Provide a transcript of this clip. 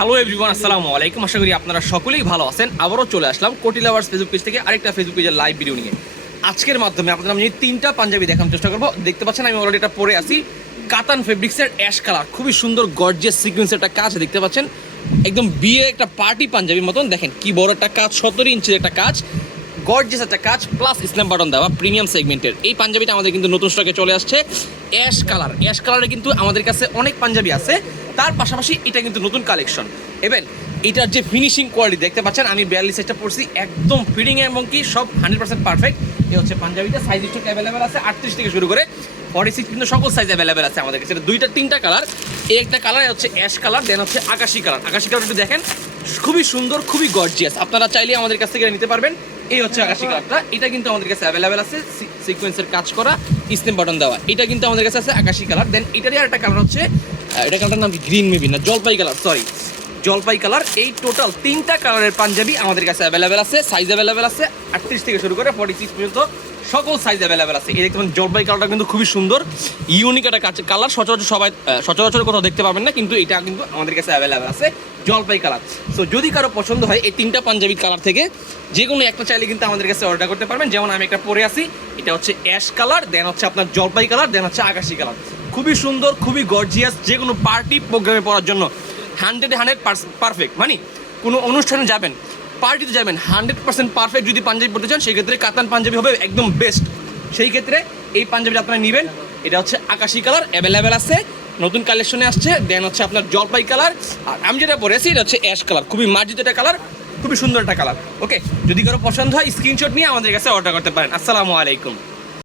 Hello everyone, আসসালামু আলাইকুম। আশা করি আপনারা সকলেই ভালো আছেন। আবারও চলে আসলাম কোটি লাভার্স ফেসবুক পেজ থেকে আরেকটা ফেসবুক পেজের লাইভ ভিডিও নিয়ে। আজকের মাধ্যমে আপনাদের আমি তিনটা পাঞ্জাবি দেখানোর চেষ্টা করবো। দেখতে পাচ্ছেন আমি অলরেডি এটা পরে আছি, কাতান ফেব্রিক্সের অ্যাশ কালার, খুবই সুন্দর গর্জিয়াস সিকোয়েন্সের একটা কাজ দেখতে পাচ্ছেন। একদম বিয়ে একটা পার্টি পাঞ্জাবির মতন, দেখেন কি বড় একটা কাজ, 17 ইঞ্চির একটা কাজ, গর্জিয়াস একটা কাজ, প্লাস স্ন্যাপ বাটন দেওয়া প্রিমিয়াম সেগমেন্টের এই পাঞ্জাবিটা আমাদের কিন্তু নতুন স্টকে চলে আসছে। অ্যাশ কালার, অ্যাশ কালারে কিন্তু আমাদের কাছে অনেক পাঞ্জাবি আছে, তার পাশাপাশি এটা কিন্তু নতুন কালেকশন। এবার এটার যে ফিনিশিং কোয়ালিটি দেখতে পাচ্ছেন, আমি 42 সাইজটা পড়ছি, একদম ফিটিং এবং কি সব 100% পারফেক্ট। এই হচ্ছে পাঞ্জাবিটা, সাইজ স্টক অ্যাভেলেবেল আছে 38 থেকে শুরু করে 46 কিন্তু সকল সাইজ অ্যাভেলেবেল আছে আমাদের কাছে। তিনটা কালার, এই একটা কালার হচ্ছে অ্যাশ কালার, দেন হচ্ছে আকাশি কালার। আকাশি কালার একটু দেখেন, খুবই সুন্দর, খুবই গর্জিয়াস, আপনারা চাইলে আমাদের কাছ থেকে নিতে পারবেন। এই হচ্ছে আকাশি কালারটা, এটা কিন্তু আমাদের কাছে অ্যাভেলেবেল আছে, সিকোয়েন্সের কাজ করা, স্ন্যাপ বাটন দেওয়া, এটা কিন্তু আমাদের কাছে আছে আকাশি কালার। দেন এটারই আরেকটা কালার হচ্ছে, এটা কালারটার নাম গ্রিন মেবি না, জলপাই কালার, সরি জলপাই কালার। এই টোটাল তিনটা কালারের পাঞ্জাবি আমাদের কাছে অ্যাভেলেবেল আছে, সাইজ অ্যাভেলেবেল আছে 38 থেকে শুরু করে 46 পর্যন্ত সকল সাইজ অ্যাভেলেবেল আছে। এই দেখতে পাচ্ছেন জলপাই কালারটা কিন্তু খুবই সুন্দর, ইউনিক একটা কালার, সচরাচর কোথাও দেখতে পাবেন না, কিন্তু এটা কিন্তু আমাদের কাছে অ্যাভেলেবেল আছে জলপাই কালার। সো যদি কারো পছন্দ হয় এই তিনটা পাঞ্জাবির কালার থেকে যে কোনো একটা চাইলে কিন্তু আমাদের কাছে অর্ডার করতে পারবেন। যেমন আমি একটা পরে আছি, এটা হচ্ছে অ্যাশ কালার, দেন হচ্ছে আপনার জলপাই কালার, দেন হচ্ছে আকাশি কালার। খুবই সুন্দর, খুবই গর্জিয়াস, যে কোনো পার্টি প্রোগ্রামে পড়ার জন্য 100 পারফেক্ট। মানে কোনো অনুষ্ঠানে যাবেন, পার্টিতে যাবেন, 100% পারফেক্ট যদি পাঞ্জাবি পড়তে চান, সেক্ষেত্রে কাতান পাঞ্জাবি হবে একদম বেস্ট। সেই ক্ষেত্রে এই পাঞ্জাবিটা আপনারা নেবেন। এটা হচ্ছে আকাশি কালার, অ্যাভেলেবেল আছে, নতুন কালেকশনে আসছে। দেন হচ্ছে আপনার জলপাই কালার, আর আমি যেটা পরেছি এটা হচ্ছে অ্যাশ কালার, খুবই মার্জিত একটা কালার, খুবই সুন্দর একটা কালার। ওকে, যদি কারো পছন্দ হয় স্ক্রিনশট নিয়ে আমাদের কাছে অর্ডার করতে পারেন। আসসালামু আলাইকুম।